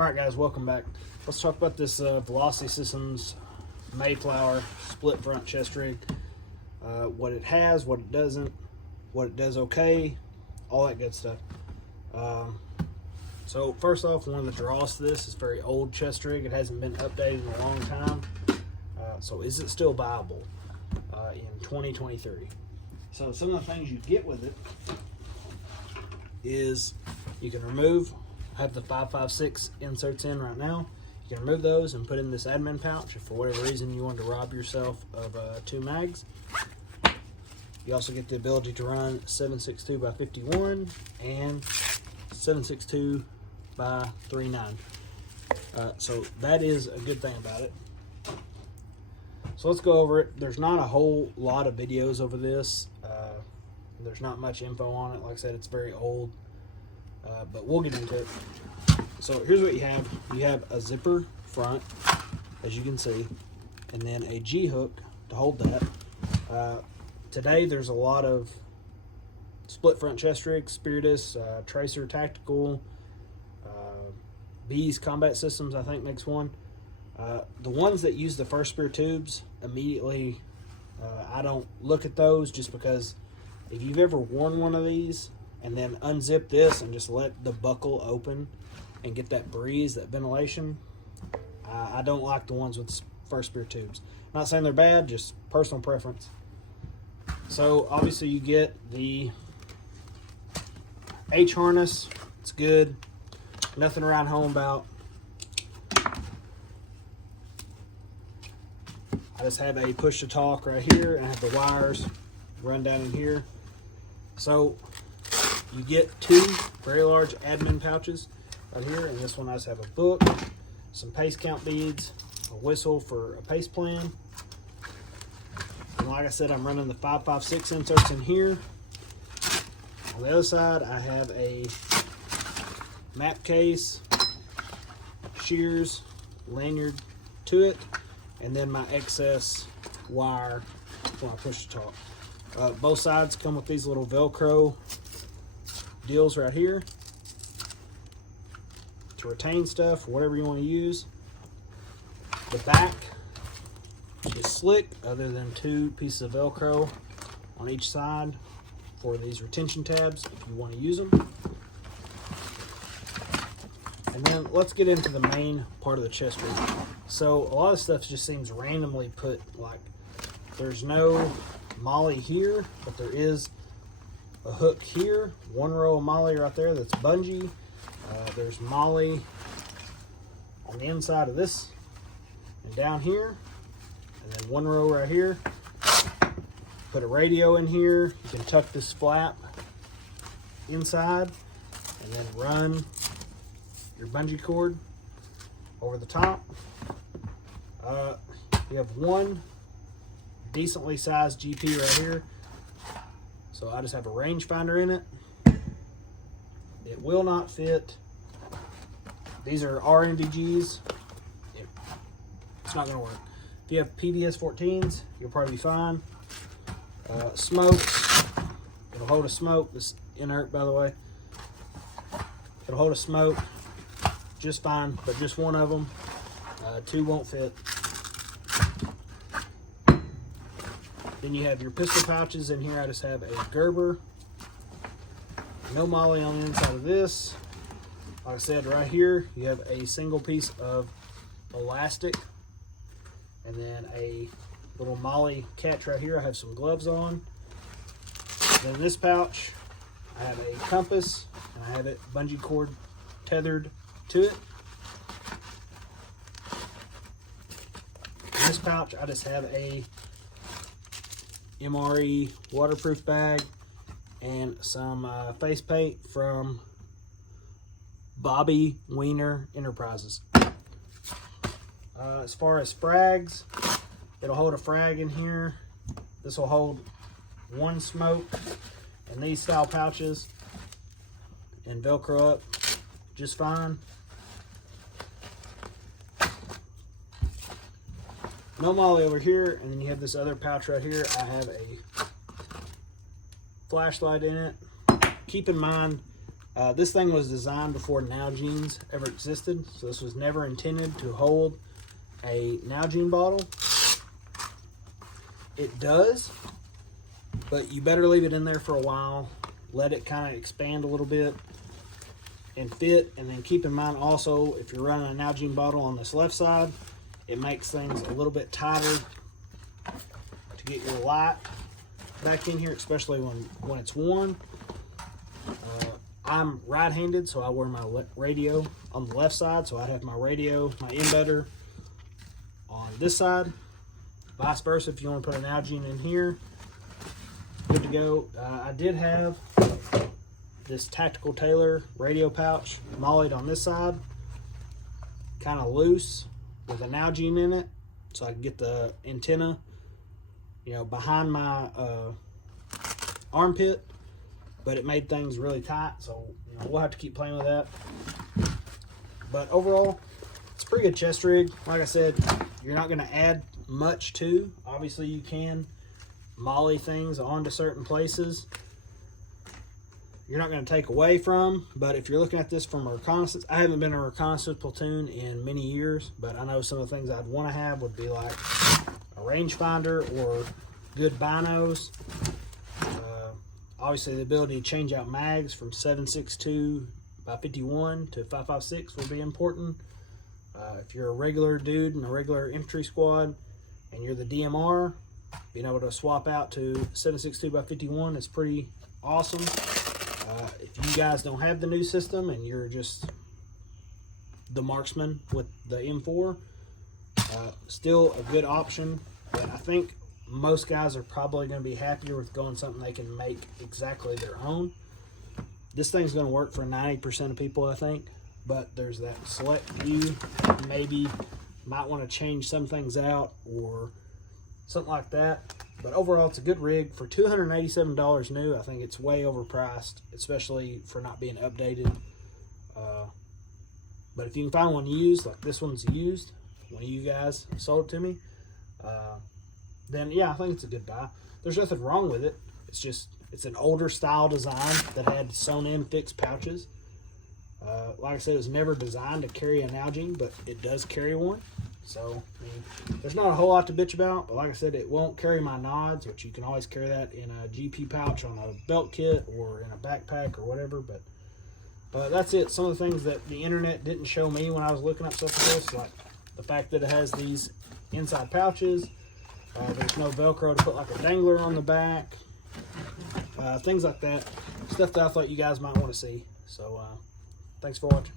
Alright guys, welcome back. Let's talk about this Velocity Systems Mayflower split front chest rig. What it has, what it doesn't, what it does okay, all that good stuff. So first off, one of the draws to this is very old chest rig. It hasn't been updated in a long time. So is it still viable in 2023? So some of the things you get with it is you can remove, I have the 5.56 inserts in right now. You can remove those and put in this admin pouch if for whatever reason you want to rob yourself of 2 mags. You also get the ability to run 7.62 by 51 and 7.62 by 3.9. So that is a good thing about it. So let's go over it. There's not a whole lot of videos over this. There's not much info on it. Like I said, it's very old, but we'll get into it. So here's what you have. You have a zipper front, as you can see, and then a G-hook to hold that. Today there's a lot of split front chest rigs, Spiritus, Tracer Tactical, Bees Combat Systems I think makes one. The ones that use the first spear tubes, immediately I don't look at those, just because if you've ever worn one of these and then unzip this and just let the buckle open and get that breeze, that ventilation, I don't like the ones with first spear tubes. I'm not saying they're bad, just personal preference. So obviously you get the H harness. It's good, nothing to write home about. I just have a push to talk right here, and I have the wires run down in here. So you get 2 very large admin pouches right here, and this one I just have a book, some pace count beads, a whistle for a pace plan, and like I said, I'm running the 5.56 inserts in here. On the other side, I have a map case, shears, lanyard to it, and then my excess wire for my push to talk. Both sides come with these little Velcro deals right here to retain stuff, whatever you want to use. The back is slick, other than 2 pieces of Velcro on each side for these retention tabs if you want to use them. And then let's get into the main part of the chest rig. So a lot of stuff just seems randomly put, like there's no molly here, but there is a hook here, 1 row of molly right there that's bungee. There's molly on the inside of this and down here, and then 1 row right here. Put a radio in here. You can tuck this flap inside and then run your bungee cord over the top. You have 1 decently sized GP right here. So I just have a rangefinder in it. It will not fit. These are RNVGs. It's not gonna work. If you have PVS 14s, you'll probably be fine. Smokes, it'll hold a smoke. This inert, by the way. It'll hold a smoke just fine, but just 1 of them. 2 won't fit. Then you have your pistol pouches in here. I just have a Gerber. No molly on the inside of this. Like I said, right here, you have a single piece of elastic. And then a little molly catch right here. I have some gloves on. Then in this pouch, I have a compass, and I have it bungee cord tethered to it. In this pouch, I just have a MRE waterproof bag and some face paint from Bobby Wiener Enterprises. As far as frags, it'll hold a frag in here. This will hold 1 smoke in these style pouches and Velcro up just fine. No molly over here, and then you have this other pouch right here. I have a flashlight in it. Keep in mind, This thing was designed before Nalgene's ever existed, so this was never intended to hold a Nalgene bottle. It does, but you better leave it in there for a while, let it kind of expand a little bit and fit. And then keep in mind also, if you're running a Nalgene bottle on this left side, it makes things a little bit tighter to get your light back in here, especially when it's warm. I'm right-handed, so I wear my radio on the left side, so I have my radio, my embedder on this side. Vice versa, if you want to put an Nalgene in here, good to go. I did have this Tactical Tailor radio pouch mollied on this side, kind of loose with a Nalgene in it, so I can get the antenna, you know, behind my armpit. But it made things really tight, so you know, we'll have to keep playing with that. But overall, it's a pretty good chest rig. Like I said, you're not going to add much to. Obviously, you can molly things onto certain places. You're not going to take away from, but if you're looking at this from a reconnaissance, I haven't been in a reconnaissance platoon in many years, but I know some of the things I'd want to have would be like a rangefinder or good binos. Obviously, the ability to change out mags from 7.62 by 51 to 5.56 will be important. If you're a regular dude in a regular infantry squad and you're the DMR, being able to swap out to 7.62 by 51 is pretty awesome. If you guys don't have the new system and you're just the marksman with the M4, still a good option. But I think most guys are probably going to be happier with going something they can make exactly their own. This thing's going to work for 90% of people, I think, but there's that select few maybe might want to change some things out or something like that. But overall, it's a good rig. For $287 new, I think it's way overpriced, especially for not being updated. But if you can find one used, like this one's used, one of you guys sold it to me, then yeah, I think it's a good buy. There's nothing wrong with it. It's just, it's an older style design that had sewn in fixed pouches. Like I said, it was never designed to carry a Nalgene, but it does carry one. So, I mean, there's not a whole lot to bitch about, but like I said, it won't carry my nods, which you can always carry that in a GP pouch on a belt kit or in a backpack or whatever. But that's it. Some of the things that the internet didn't show me when I was looking up stuff for this, like the fact that it has these inside pouches. There's no Velcro to put like a dangler on the back. Things like that. Stuff that I thought you guys might want to see. So, thanks for watching.